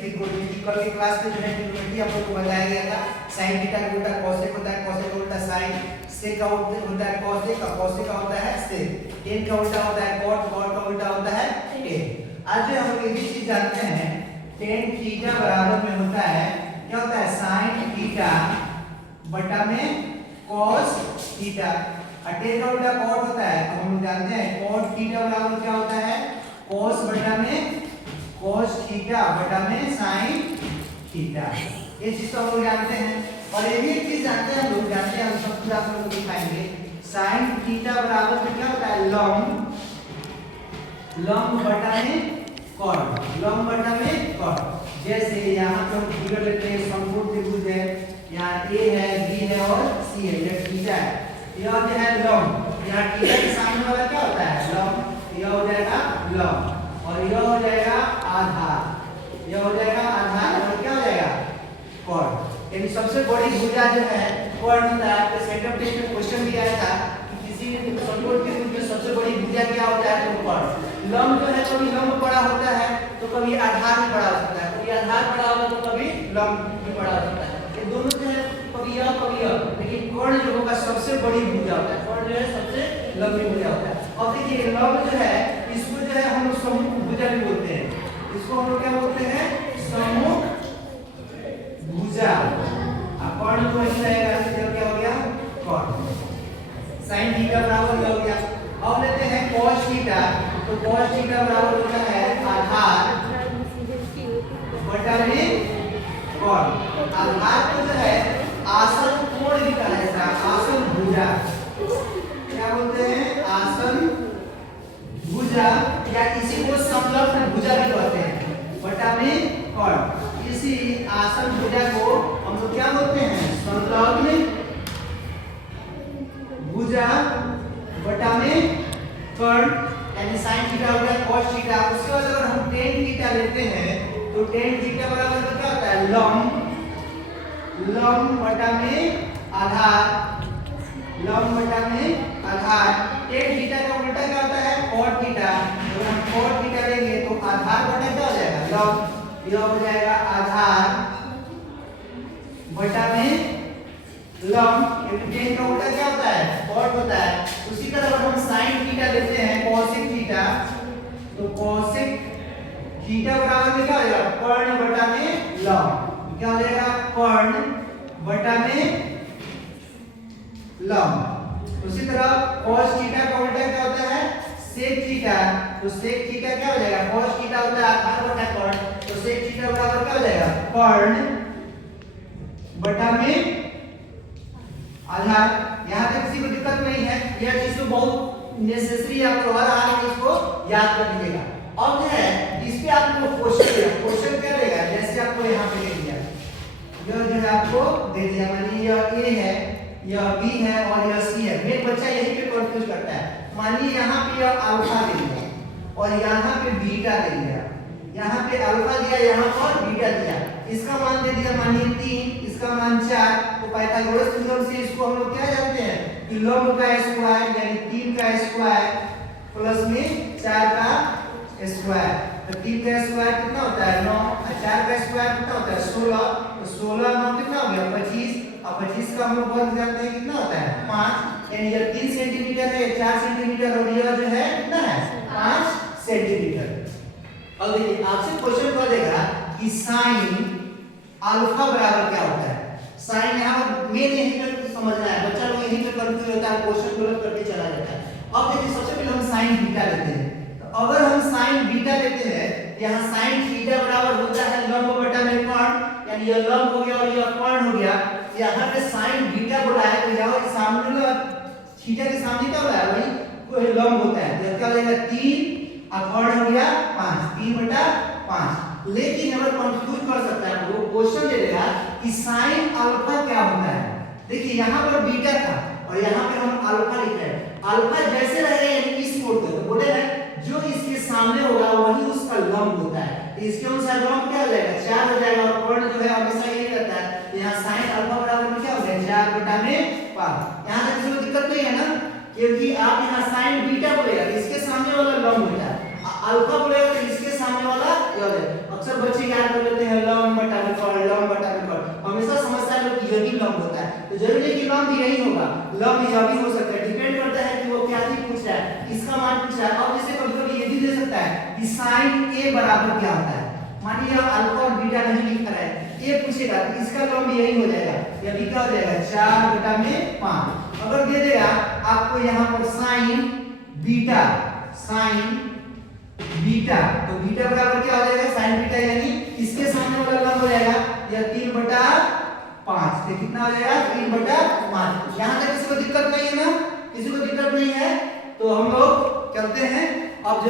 Trigonometry कल के class में जो है ट्रिग्नोमेट्री आप लोग को बताया गया था। sin थीटा का उल्टा cosec होता है, cosec का उल्टा sin, sec का होता है cosec, cosec का होता है sec, tan का उल्टा होता है cot, cot का उल्टा होता है tan। आज जो हम लोग ये चीज जानते हैं tan थीटा बराबर में होता है क्या होता है sin थीटा बटा में cos थीटा। और tan का उल्टा cot होता है तो हम लोग जानते हैं cot थीटा बराबर क्या होता है cos बटा में cos थीटा बटा में sin थीटा। ये चीज तो हम लोग जानते हैं। और ये भी एक चीज जानते हैं हम लोग सब कुछ आप लोगों को दिखाएंगे। sin थीटा बराबर में क्या होता है लंब बटा में cot, लंब बटा में cot। जैसे यहाँ पे हम फिगर लेते हैं समकोण त्रिभुज है, यहाँ A है B है और C है, ये थीटा है। यह जो है लंब, यहाँ थीटा के सामने वाला क्या होता है लंब, यह हो जाएगा लंब और यह हो जाएगा आधार, यह हो जाएगा आधार और क्या हो जाएगा कर्ण। यानी सबसे बड़ी भुजा जो है कर्ण होता है। आपके सेटअप टेस्ट में क्वेश्चन भी आया था कि किसी समकोण त्रिभुज में सबसे बड़ी भुजा क्या होता है तो कर्ण। लंब जो है कभी लंब बड़ा होता है तो कभी आधार भी बड़ा हो सकता है, कभी आधार बड़ा होगा तो कभी लंब भी बड़ा हो सकता है। ये दोनों जो है कभी यह, लेकिन कर्ण जो होगा सबसे बड़ी भुजा होता है, कर्ण जो है सबसे लंबी भुजा होता है। और देखिए लंब जो है इसको जो है हम लोग सम्मुख भुजा भी बोलते हैं, इसको हम लोग क्या बोलते हैं सम्मुख भुजा। अब कर्ण तो ऐसा रहेगा तो क्या हो गया कर्ण। sin थीटा बराबर हो गया। अब लेते हैं cos थीटा, तो cos थीटा बराबर होता है आधार बटा में कर्ण। आधार को जो है आसन कोण भी कहा जाता है, आसन भुजा क्या बोलते हैं आसन भुजा या इसी को संलग्न भुजा भी कहते हैं बटा में कर्ण। इसी आसन भुजा को हम लोग क्या बोलते हैं संलग्न भुजा बटा में कर्ण। यानी sin थीटा हो गया cos थीटा। उसके बाद अगर हम tan थीटा लेते हैं तो tan थीटा बराबर में क्या होता है लंब बटा में आधार, लंब बटा में आधार। tan थीटा का उल्टा क्या होता है cot थीटा। अगर हम cot थीटा लेंगे तो आधार बटा क्या हो जाएगा लंब, यह हो जाएगा आधार बटा में लंब। tan का उल्टा क्या होता है cot होता है। उसी तरह अगर हम sin थीटा लेते हैं cosec थीटा तो cosec थीटा बराबर में क्या हो जाएगा कर्ण बटा में लंब, क्या हो जाएगा कर्ण बटा में लंब। उसी तरह cos थीटा का उल्टा क्या होता है sec थीटा, तो sec थीटा क्या हो जाएगा cos थीटा होता है आधार बटा कर्ण, तो sec थीटा बराबर क्या हो जाएगा कर्ण बटा में आधार। यहाँ तक किसी को दिक्कत नहीं है, यह चीज तो बहुत नेसेसरी है, आप हर हाल में इसको याद कर लीजिएगा। अब जो है इस पे आप लोग क्वेश्चन देगा, क्वेश्चन क्या देगा जैसे आपको यहाँ पे दे दिया, यह जो है आपको दे दिया मानिए यह A है, यह B है और यह C है। मेन बच्चा यही पे कंफ्यूज करता है। मानिए यहाँ पे यह अल्फा दे दिया और यहाँ पे बीटा दे दिया, यहाँ पे अल्फा दिया यहाँ पर बीटा दिया, इसका मान दे दिया मानिए 3, इसका मान 4। तो पाइथागोरस थ्योरम से इसको हम लोग क्या जानते हैं कि लंब का स्क्वायर यानी 3 का स्क्वायर प्लस में 4 का स्क्वायर, तो 3 का स्क्वायर कितना होता है 9 और 4 का स्क्वायर कितना होता है 16, तो 16 9 कितना हो गया 25 और 25 का हम लोग वर्ग जानते हैं कितना होता है 5। यानी यह 3 सेंटीमीटर है, 4 सेंटीमीटर और यह जो है कितना है 5 सेंटीमीटर। अब देखिए आपसे क्वेश्चन कर देगा कि sin अल्फा बराबर क्या होता है। sin यहाँ पर मेन यही पे समझना है, बच्चा लोग यही पे कंफ्यूज होता है, क्वेश्चन गलत करके चला जाता है। अब देखिए सबसे पहले हम sin बीटा लेते हैं, तो अगर हम sin बीटा लेते हैं यहाँ sin थीटा बराबर होता है लंब बटा में कर्ण, यानी यह लंब हो गया और यह कर्ण हो गया। यहाँ पे sin बीटा बोला है तो यहाँ सामने वाला थीटा के सामने क्या होता है वही कोई लंब होता है, तो क्या हो जाएगा 3 और कर्ण हो गया 5, 3 बटा 5। लेकिन अगर कंफ्यूज कर सकता है वो क्वेश्चन दे देगा कि sin अल्फा क्या होता है। देखिए यहाँ पर बीटा था और यहाँ पे हम अल्फा लिख रहे हैं, अल्फा जैसे रहेगा यानी इस मोड पे, तो बोले ना जो इसके सामने होगा वही उसका लंब होता है, तो इसके अनुसार लंब क्या हो जाएगा 4 हो जाएगा और कर्ण जो है हमेशा यही रहता है। तो यहाँ sin अल्फा बराबर में क्या हो गया 4 बटा में 5। यहाँ तक किसी को दिक्कत नहीं है ना, क्योंकि आप यहाँ sin बीटा बोलेगा इसके सामने वाला लंब होता है, अल्फा बोलेगा तो इसके सामने वाला यह है। अक्सर बच्चे याद कर लेते हैं तो जरूरी नहीं कि लंब यही होगा, लंब यह भी हो सकता है, डिपेंड करता है कि वो क्या चीज पूछ रहा है, इसका मान पूछ रहा है। अब जैसे कभी-कभी ये भी दे सकता है कि sin a बराबर क्या होता है, मानिए अल्फा और बीटा नहीं लिख रहा है, ये पूछेगा तो इसका लंब यही हो जाएगा, ये भी क्या हो जाएगा 4/5। अगर दे देगा आपको यहाँ पर sin बीटा तो बीटा बराबर क्या हो जाएगा sin बीटा, यानी इसके सामने वाला लंब हो जाएगा यह 3/5, ये कितना हो जाएगा 3/5। यहाँ तक किसी को दिक्कत नहीं है ना, किसी को दिक्कत नहीं है तो हम लोग चलते हैं